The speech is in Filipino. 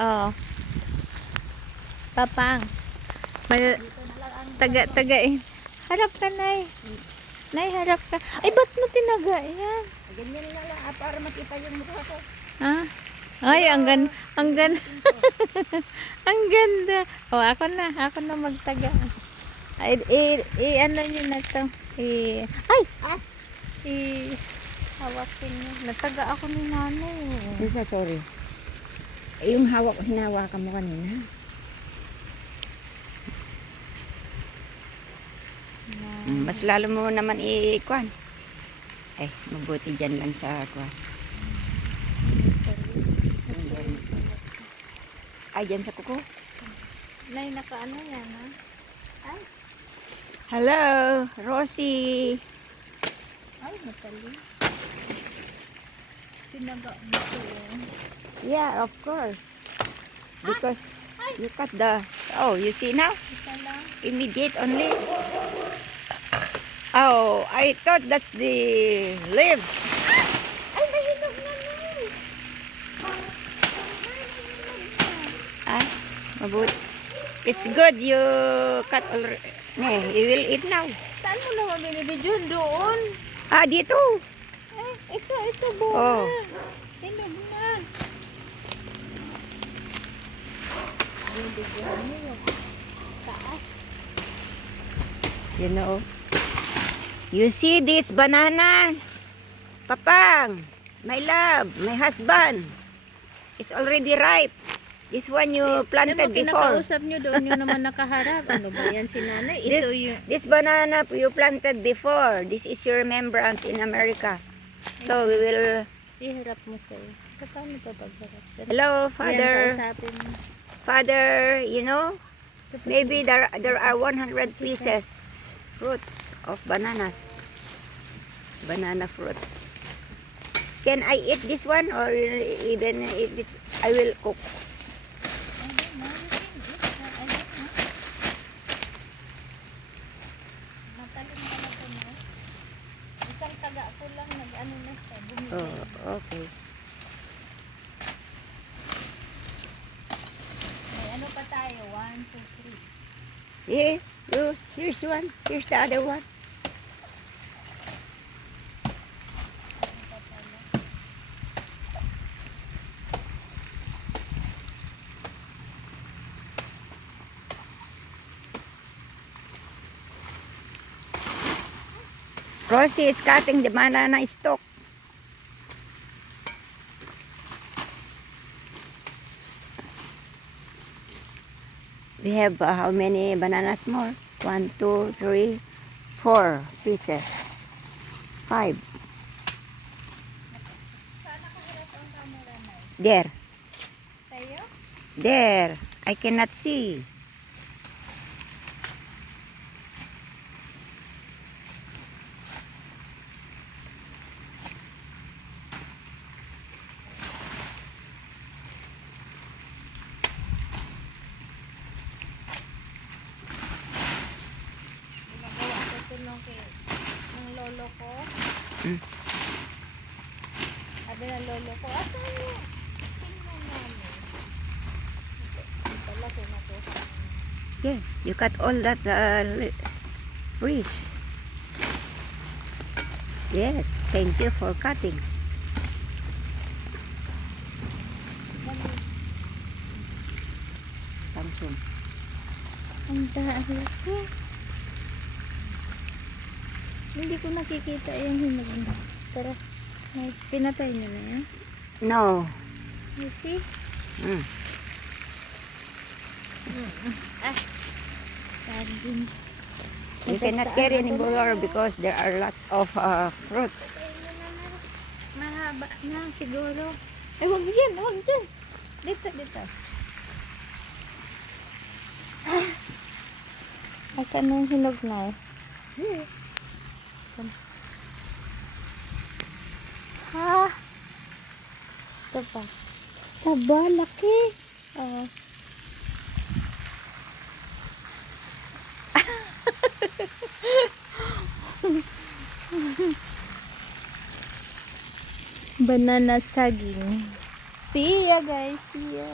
Oh, papang. May taga-tagain. Harap ka, Nay. Nay, harap ka. Ay, ba't mo tinaga yan? Ganyan na lang para makita yung mukha ko. Ah? Ay, ang ganda. Ang ganda. Ang ganda. Oh, ako na magtaga. Ay, ano nyo na to? Ay! Hawakin nyo. Nataga ako ni nanay. Lisa, sorry. Yung hinawakan mo kanina. Mas lalo mo naman i-kwan. Ay, mabuti dyan lang sa kwan. Ay, dyan sa kuko. Nay, nakaano yan, ha? Ay, Hello, Rosie. ay, matali. Tinaga mo to. Yeah, of course. Because you cut the... Oh, you see now? Isa lang. Immediate only. Oh, I thought that's the leaves. Ay, mahinog na, Nay. Ah, mabuti. It's good you cut already. You will eat now. Saan mo naman binibidyon? Doon. Ah, dito. Ay, ito, bunga. Oh. Hinog na. Binibidyon mo yung taas. You know. You see this banana? Papang, my love, my husband. It's already ripe. This one you planted before. Pinakausap nyo doon yung naman nakaharap. Ano ba yan si nanay? Ito yung... This banana you planted before. This is your remembrance in America. So we will... Iharap mo sa'yo. Paano pa pagharap? Hello, Yan, Father. kausapin mo. Father, you know, maybe there are 100 pieces fruits of bananas. Banana fruits. Can I eat this one or even if it's, I will cook? Matalim na ito, no? Isang taga ko lang, nag-ano na siya. Oh, okay. May ano pa tayo? 1, 2, 3. Yeah, here's one. Here's the other one. Rosie is cutting the banana stalk. We have how many bananas more? 1, 2, 3, 4 pieces. 5. Saan nakaharap ang camera na? There. Sa'yo? There. I cannot see. Ginagawa ko ito ng lolo ko. Mm. Sabi ng lolo ko, asan mo? Tingnan namin. Ito pala kinukuha. Yeah, you cut all that trees. Yes, thank you for cutting. Samsung. Ang dahil ko. Hindi ko nakikita yung hinog. Tara, pinatay nyo na yan. No. You see? Mm. Ah, saging. You cannot carry any more because there are lots of fruits. Mahaba na siguro. Ay, wag dyan, wag dyan. Dito, dito. Asan yung hinog na? Ha? Ito pa. Saba, laki. Oh. Banana saging. See ya guys. See ya.